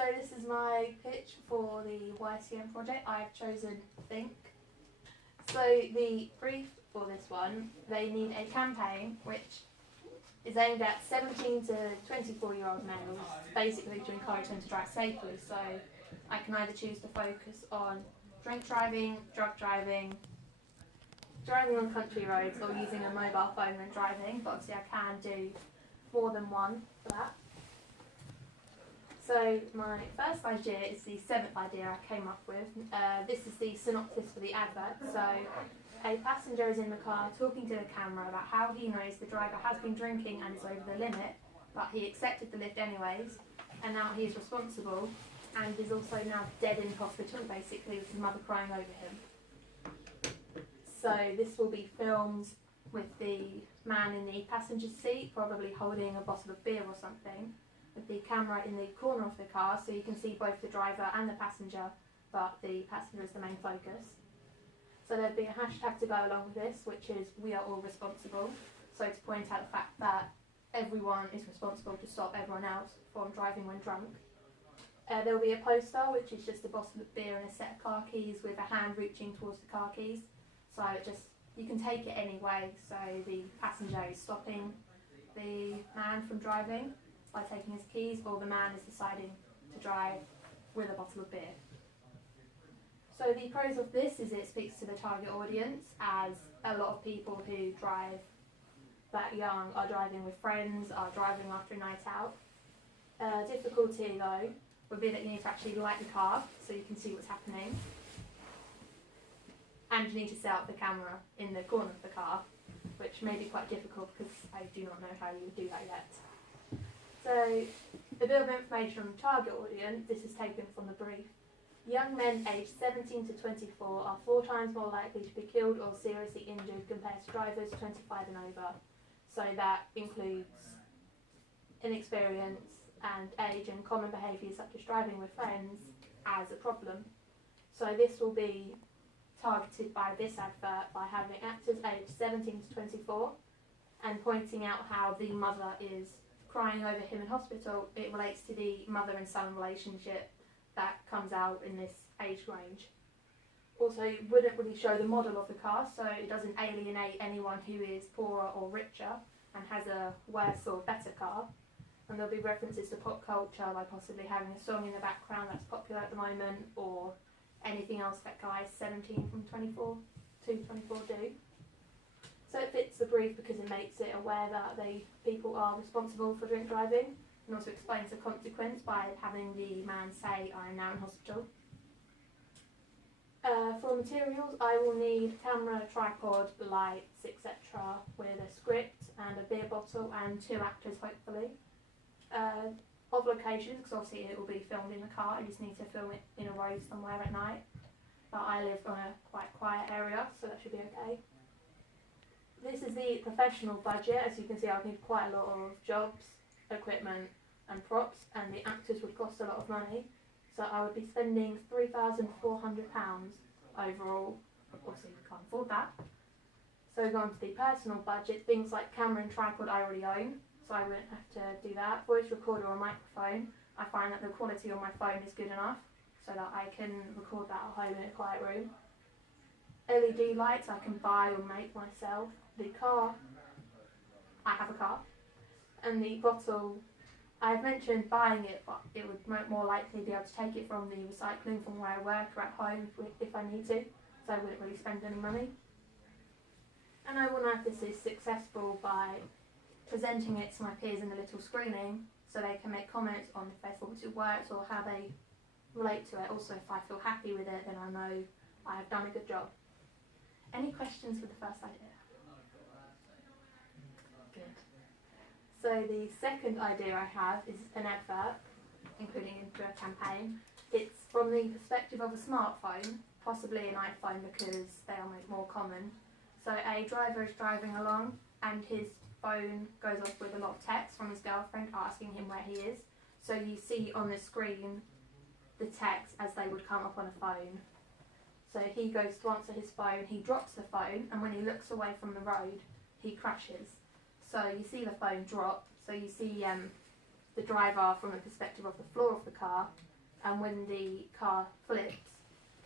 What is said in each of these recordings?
So this is my pitch for the YCN project. I've chosen Think. So the brief for this one, they need a campaign which is aimed at 17 to 24-year-old males, basically to encourage them to drive safely. So I can either choose to focus on drink driving, drug driving, driving on country roads, or using a mobile phone when driving, but obviously I can do more than one for that. So my first idea is the seventh idea I came up with. This is the synopsis for the advert. So a passenger is in the car talking to the camera about how he knows the driver has been drinking and is over the limit, but he accepted the lift anyways, and now he is responsible and is also now dead in hospital, basically, with his mother crying over him. So this will be filmed with the man in the passenger seat, probably holding a bottle of beer or something, with the camera in the corner of the car so you can see both the driver and the passenger, but the passenger is the main focus. So there'd be a hashtag to go along with this, which is "We are all responsible." So to point out the fact that everyone is responsible to stop everyone else from driving when drunk. There will be a poster, which is just a bottle of beer and a set of car keys with a hand reaching towards the car keys. So you can take it any way. So the passenger is stopping the man from driving by taking his keys, or the man is deciding to drive with a bottle of beer. So the pros of this is it speaks to the target audience, as a lot of people who drive that young are driving with friends, are driving after a night out. Difficulty though would be that you need to actually light the car so you can see what's happening, and you need to set up the camera in the corner of the car, which may be quite difficult because I do not know how you would do that yet. So a bit of information on the target audience. This is taken from the brief. Young men aged 17 to 24 are 4 times more likely to be killed or seriously injured compared to drivers 25 and over. So that includes inexperience and age and common behaviours such as driving with friends as a problem. So this will be targeted by this advert by having actors aged 17 to 24 and pointing out how the mother is crying over him in hospital. It relates to the mother and son relationship that comes out in this age range. Also, it wouldn't really show the model of the car, so it doesn't alienate anyone who is poorer or richer and has a worse or better car. And there'll be references to pop culture by possibly having a song in the background that's popular at the moment, or anything else that guys 17 from 24 to 24 do. So it fits the brief because it makes it aware that people are responsible for drink driving, and also explains the consequence by having the man say, "I am now in hospital." For materials, I will need camera, tripod, lights, etc., with a script and a beer bottle and 2 actors, hopefully. Of locations, because obviously it will be filmed in the car, I just need to film it in a road somewhere at night. But I live on a quite quiet area, so that should be okay. This is the professional budget. As you can see, I'll need quite a lot of jobs, equipment and props, and the actors would cost a lot of money. So I would be spending £3,400 overall. Obviously we can't afford that. So going to the personal budget, things like camera and tripod I already own, so I wouldn't have to do that. Voice recorder or microphone, I find that the quality on my phone is good enough so that I can record that at home in a quiet room. LED lights I can buy or make myself. The car, I have a car. And the bottle, I've mentioned buying it, but it would more likely be able to take it from the recycling from where I work or at home if I need to, so I wouldn't really spend any money. And I will know if this is successful by presenting it to my peers in a little screening so they can make comments on if they thought it worked or how they relate to it. Also, if I feel happy with it, then I know I have done a good job. Any questions for the first idea? Good. So the second idea I have is an advert, including into a campaign. It's from the perspective of a smartphone, possibly an iPhone because they are more common. So a driver is driving along and his phone goes off with a lot of text from his girlfriend asking him where he is. So you see on the screen the text as they would come up on a phone. So he goes to answer his phone, he drops the phone, and when he looks away from the road, he crashes. So you see the phone drop, so you see the driver from the perspective of the floor of the car, and when the car flips,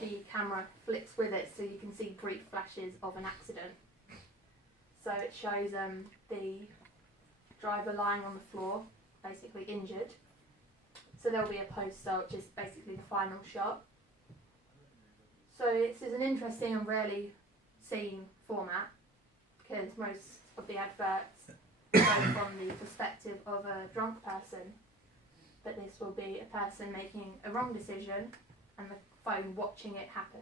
the camera flips with it, so you can see brief flashes of an accident. So it shows the driver lying on the floor, basically injured. So there'll be a poster, which is basically the final shot. So this is an interesting and rarely seen format, because most of the adverts go from the perspective of a drunk person, but this will be a person making a wrong decision and the phone watching it happen.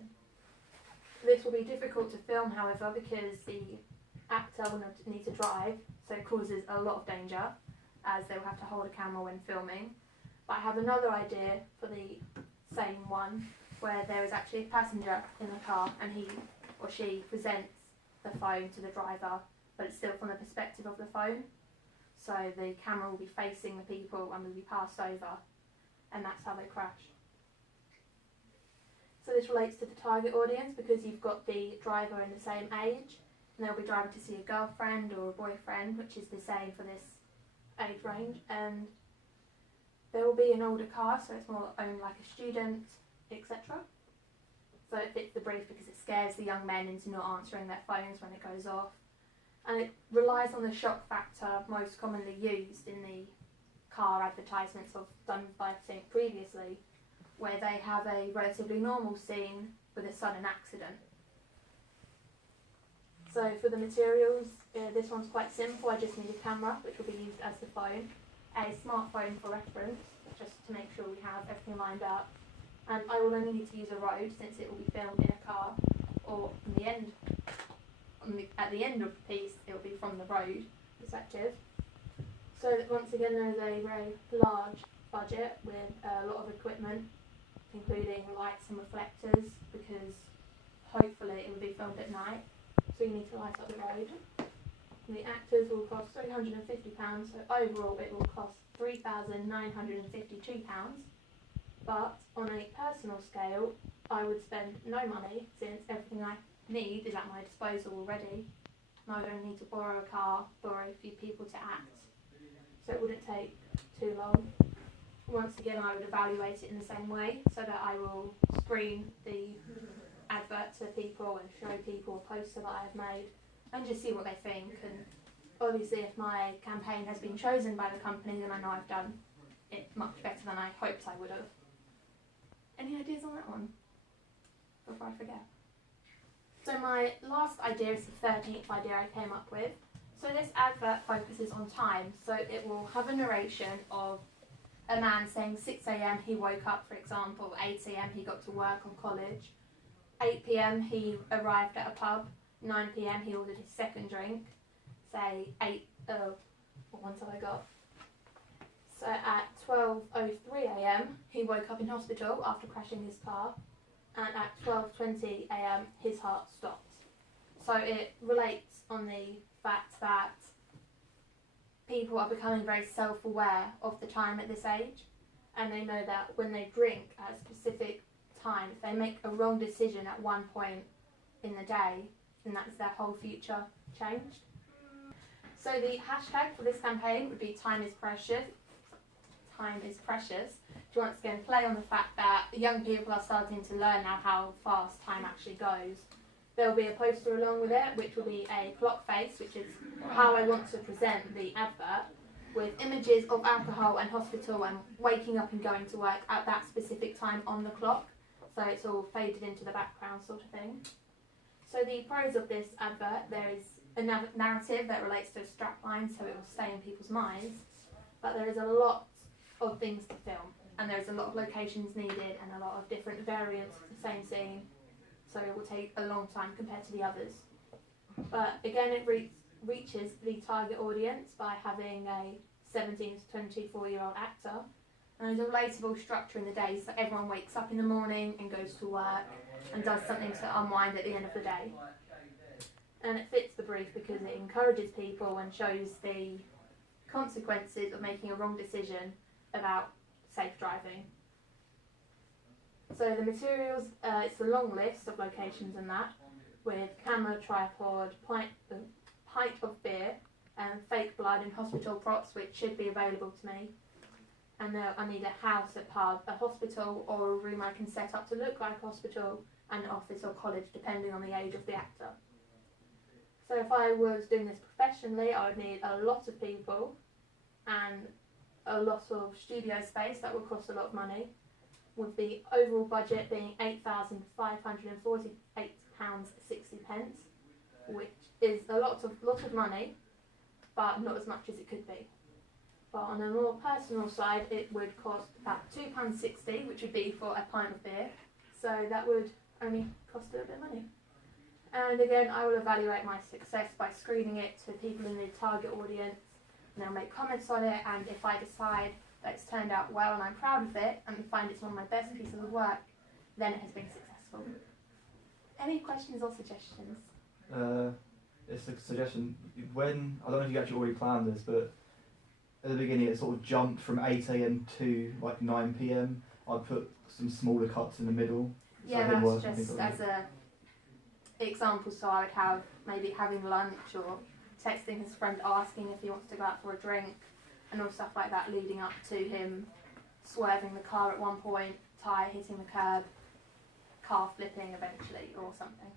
This will be difficult to film, however, because the actor will need to drive, so it causes a lot of danger, as they'll have to hold a camera when filming. But I have another idea for the same one, where there is actually a passenger in the car and he or she presents the phone to the driver, but it's still from the perspective of the phone. So the camera will be facing the people and will be passed over, and that's how they crash. So this relates to the target audience, because you've got the driver in the same age, and they'll be driving to see a girlfriend or a boyfriend, which is the same for this age range, and there will be an older car, so it's more owned like a student, etc. So it fits the brief because it scares the young men into not answering their phones when it goes off. And it relies on the shock factor most commonly used in the car advertisements done by Think previously, where they have a relatively normal scene with a sudden accident. So for the materials, this one's quite simple. I just need a camera, which will be used as the phone, a smartphone for reference, just to make sure we have everything lined up. And I will only need to use a road, since it will be filmed in a car, or in the end, at the end of the piece, it will be from the road perspective. So once again, there is a very large budget with a lot of equipment, including lights and reflectors, because hopefully it will be filmed at night, so you need to light up the road. And the actors will cost £350, so overall it will cost £3,952. But on a personal scale, I would spend no money, since everything I need is at my disposal already. And I would only need to borrow a car, borrow a few people to act, so it wouldn't take too long. Once again, I would evaluate it in the same way, so that I will screen the advert to people and show people a poster that I've made and just see what they think. And obviously, if my campaign has been chosen by the company, then I know I've done it much better than I hoped I would have. Any ideas on that one before I forget? So my last idea is the 13th idea I came up with. So this advert focuses on time, so it will have a narration of a man saying 6 AM he woke up, for example, 8 AM he got to work or college, 8 PM he arrived at a pub, 9 PM he ordered his second drink, say what ones have I got? So at 12:03 AM he woke up in hospital after crashing his car, and at 12:20 AM his heart stopped. So it relates on the fact that people are becoming very self-aware of the time at this age, and they know that when they drink at a specific time, if they make a wrong decision at one point in the day, then that's their whole future changed. So the hashtag for this campaign would be time is precious. Time is precious, to once again play on the fact that young people are starting to learn now how fast time actually goes. There will be a poster along with it, which will be a clock face, which is how I want to present the advert, with images of alcohol and hospital and waking up and going to work at that specific time on the clock. So it's all faded into the background sort of thing. So the pros of this advert, there is a narrative that relates to a strapline, so it will stay in people's minds, but there is a lot of things to film, and there's a lot of locations needed and a lot of different variants of the same scene, so it will take a long time compared to the others. But again, it reaches the target audience by having a 17 to 24-year-old actor, and there's a relatable structure in the day, so everyone wakes up in the morning and goes to work and does something to unwind at the end of the day. And it fits the brief because it encourages people and shows the consequences of making a wrong decision about safe driving. So the materials, it's a long list of locations and that, with camera, tripod, pint of beer, and fake blood and hospital props, which should be available to me. and I need a house, a pub, a hospital, or a room I can set up to look like a hospital, and an office or college, depending on the age of the actor. So if I was doing this professionally, I would need a lot of people and a lot of studio space. That would cost a lot of money, with the overall budget being £8,548.60, which is a lot of money, but not as much as it could be. But on a more personal side, it would cost about £2.60, which would be for a pint of beer. So that would only cost a little bit of money. And again, I will evaluate my success by screening it to people in the target audience, and they'll make comments on it, and if I decide that it's turned out well and I'm proud of it and find it's one of my best pieces of work, then it has been successful. Any questions or suggestions? It's a suggestion. When, I don't know if you actually already planned this, but at the beginning it sort of jumped from 8 AM to like 9 PM. I'd put some smaller cuts in the middle. Yeah, that's just as a example. So I would have maybe having lunch or texting his friend asking if he wants to go out for a drink, and all stuff like that leading up to him swerving the car at one point, tyre hitting the curb, car flipping eventually or something.